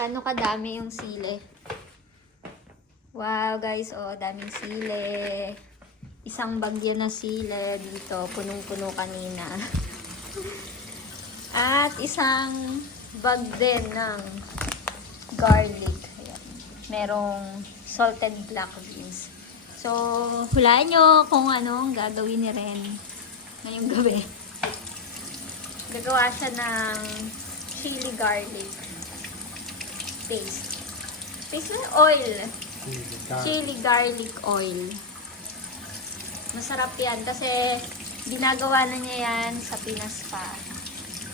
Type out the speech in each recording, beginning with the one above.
Gaano kadami yung sili. Wow guys, oh, daming sili. Isang bagyo na sili dito, punong-puno kanina. At isang bag din ng garlic. Ayan. Merong salted black beans. So, hulaan nyo kung anong gagawin ni Ren ngayong gabi. Gagawa siya ng chili garlic paste. Paste na oil. Chili garlic oil. Masarap yan kasi ginagawa na niya yan sa Pinas pa.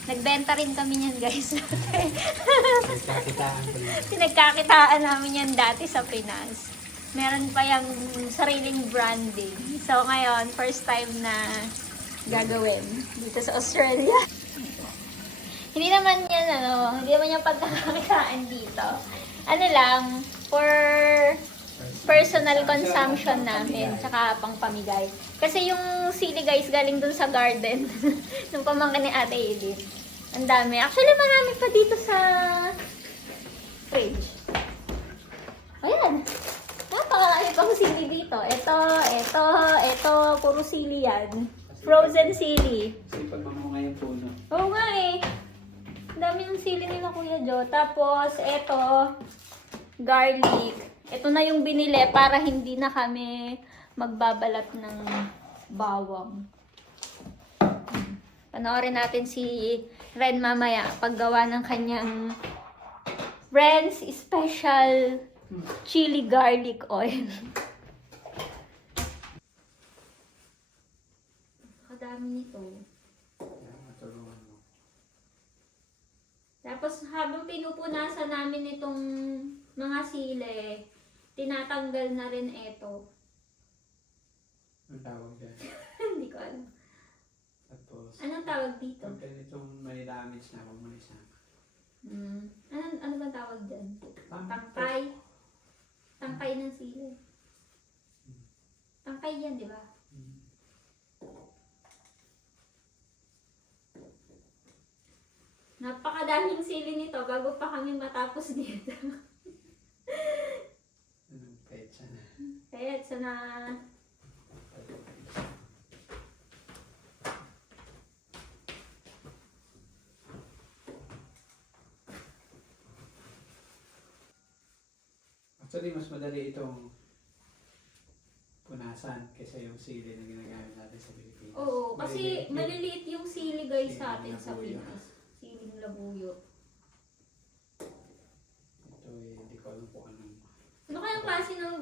Nagbenta rin kami niyan guys. Pinagkakitaan namin yan dati sa Pinas. Meron pa yung sariling branding. So ngayon, first time na gagawin dito sa Australia. Hindi naman yan pagkakakitaan dito. Ano lang, for personal consumption namin, tsaka pang pamigay. Kasi yung sili guys, galing dun sa garden, nung pamangkin ni Ate Edith. Ang dami. Actually, marami pa dito sa fridge. Ayan. Napakalaki pang sili dito. Ito, puro sili yan. Frozen sili. Kasi pag mamunga yung puno. Oo nga eh. Ang dami ng sili nila Kuya Jo. Tapos, ito, garlic. Ito na yung binili para hindi na kami magbabalat ng bawang. Panoorin natin si Ren mamaya paggawa ng kanyang Ren's Special Chili Garlic Oil. Kadami nito. Tapos habang pinupunasan namin itong mga sili, tinatanggal na rin ito. Ang tawag dyan. Hindi ko alam. Tapos, Anong tawag dito? pag ganitong may damage na, huwag mo na isama. Ano bang tawag dyan? Tangkay. Tangkay ng sili. Tangkay yan, di ba? Napakadaming sili nito bago pa kami matapos dito. Anong petsa na? Kaya ito na. Actually, mas madali itong punasan kaysa yung sili na ginagamit natin sa Pilipinas. Oo, kasi Maliliit yun. maliliit yung sili guys sa atin Siling sa labuyo. Pinas. Siling labuyo. Ito eh, hindi ko alam kung anong Ano kayang klase ng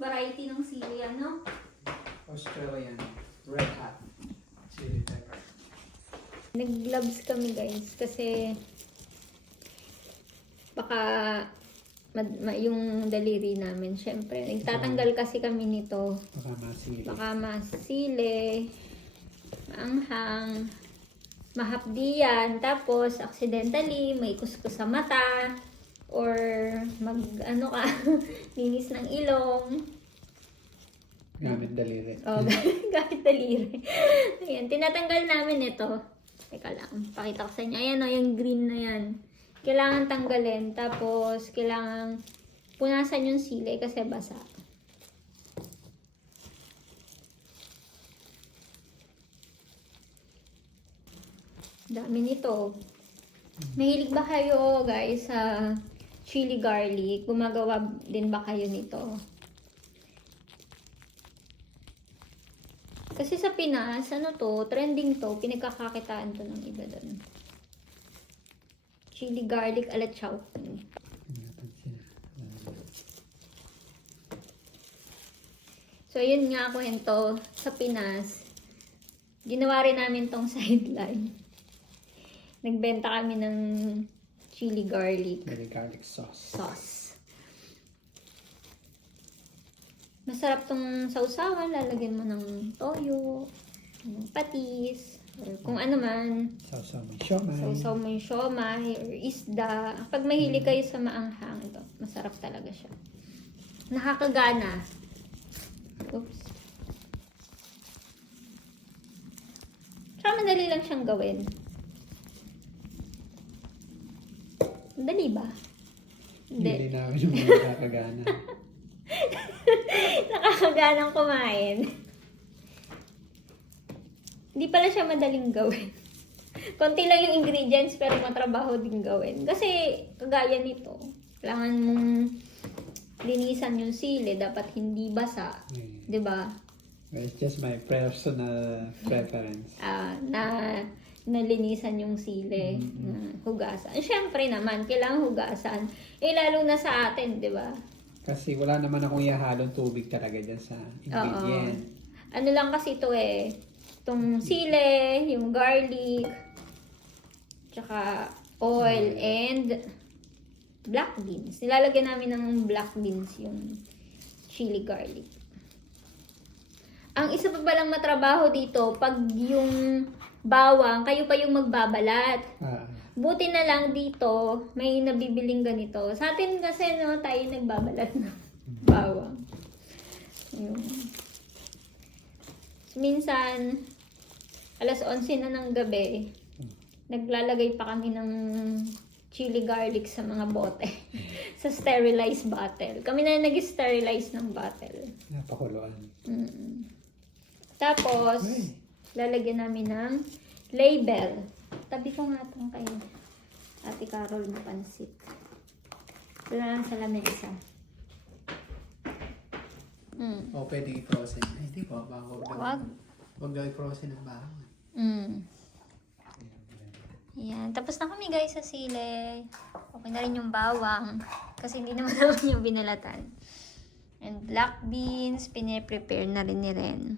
variety ng sili, ano? Australian red hot chili pepper. Nag-gloves kami guys kasi baka yung daliri namin. Syempre, nagtatanggal kasi kami nito. Baka masili. Baka masili, maanghang, mahapdi yan. Tapos, accidentally, may kuskus sa mata. Or, linis ng ilong. Gamit daliri. O, gamit daliri. Ayan, tinatanggal namin ito. Teka lang, pakita ko sa inyo. Ayan o, yung green na yan. Kailangan tanggalin. Tapos, kailangan punasan yung sili kasi basa. Dami nito. Mahilig ba kayo, guys, sa chili garlic? Gumagawa din ba kayo nito? Kasi sa Pinas, trending to, pinagkakakitaan to ng iba doon. Chili garlic ala chow. So, yun nga kwento sa Pinas. Ginawa rin namin tong sideline. Nagbenta kami ng chili garlic Garlic sauce. Masarap tong sausawan. Lalagyan mo ng toyo, ng patis, or kung ano man. Sausaw may siomay. Sausaw mo yung siomay or isda. Pag mahilig kayo sa maanghang, ito, masarap talaga siya. Nakakagana. Oops. Tsaka madali lang siyang gawin. Madali ba? Hindi namin yung mga kakagana. Nakakaganang kumain. Hindi pala siya madaling gawin. Konti lang yung ingredients pero matrabaho din gawin. Kasi kagaya nito, kailangan mong linisan yung sili, dapat hindi basa. 'Di ba? It's just my personal preference. Na nalinisan yung sili, na hugasan. Siyempre naman, kailangan hugasan. Lalo na sa atin, 'di ba? Kasi wala naman akong ihahalong tubig talaga dyan sa ingredient. Ano lang kasi ito itong sili, yung garlic, tsaka oil, and black beans. Nilalagyan namin ng black beans yung chili garlic. Ang isa pa palang matrabaho dito, pag yung bawang, kayo pa yung magbabalat. Buti na lang dito, may nabibiling ganito. Sa atin kasi, tayo nagbabalat ng bawang. Yung minsan, alas 11 na ng gabi, naglalagay pa kami ng chili garlic sa mga bote. Sa sterilized bottle. Kami na nag-sterilize ng bottle. Napakuluan. Tapos, lalagyan namin ng label. Tabi ko nga itong kay Ate Carol na pansit. Ito na lang sa lamesa. O pwede i-frozen. Ay, hindi po. Wag. Huwag daw i-frozen ang bawang. Yan. Tapos na kami guys sa sili. Okay na rin yung bawang. Kasi hindi naman namin yung binalatan. And black beans, pine-prepare na rin ni Ren.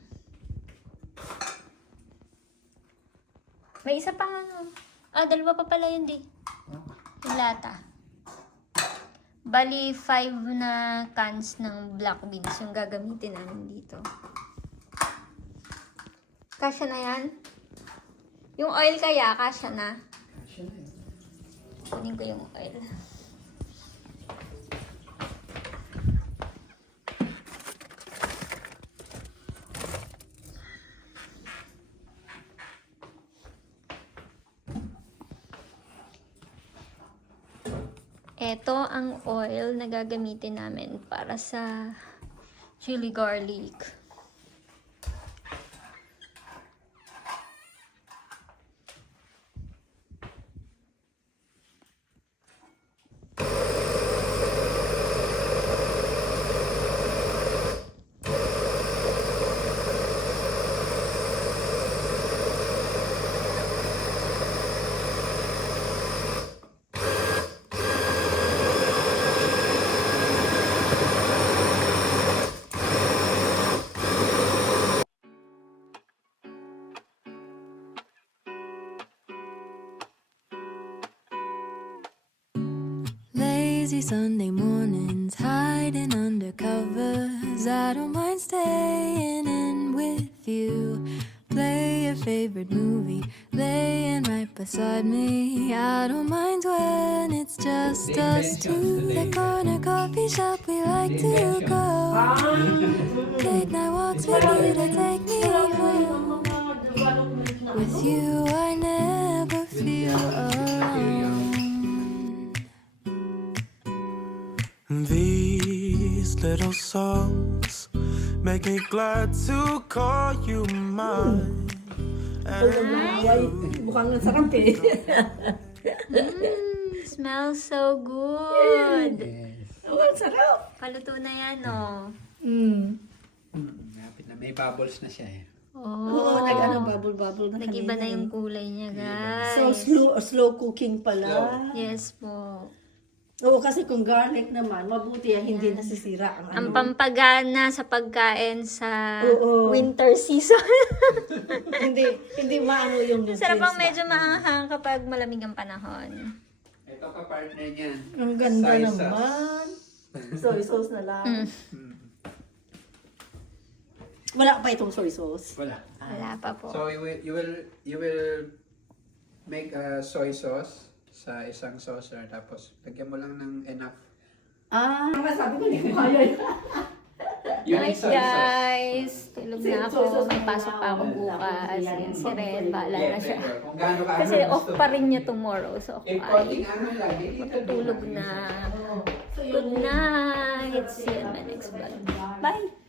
May isa pang dalawa pa pala yun yung lata. Bali, 5 na cans ng black beans yung gagamitin namin dito. Kasya na yan? Yung oil kaya, kasya na? Kasya na yun. Kunin ko yung oil. Ito ang oil na gagamitin namin para sa chili garlic. Lazy Sunday mornings, hiding under covers. I don't mind staying in with you. Play your favorite movie, laying right beside me. I don't mind when it's just us two. The corner coffee shop we like to go. Late night walks with you to take me home. With you I never feel alone. These little songs make me glad to call you mine. Mukhang sarap eh. Smells so good. Yes. Mukhang sarap. Paluto na yan, Napit na. May bubbles na siya eh. Oo, bubble na Nag-iba na kanina yung kulay niya, guys. So, slow cooking pala. Yes po. Oo, kasi kung garlic naman, mabuti hindi nasisira ang Ang pampagana sa pagkain sa Oo. winter season. hindi maano yung Sarap ang nutrients medyo maanghang kapag malamig ang panahon. Ito ka-partner niyan. ba? Ang ganda Soy sauce. naman. Soy sauce na lang. Wala pa itong soy sauce. Wala. Wala pa po. So you will make a soy sauce sa isang saucer, tapos lagyan mo lang ng enough. Sabi ko, hindi ko kaya. Night guys! Tulog na ako. May pasok pa ako bukas. Yan, si Ren. Baala na siya. Kung gaano ka Kasi off pa rin niya tomorrow. So, Eh, konting ano lang. matutulog na. Good night. See you in my next vlog. Bye!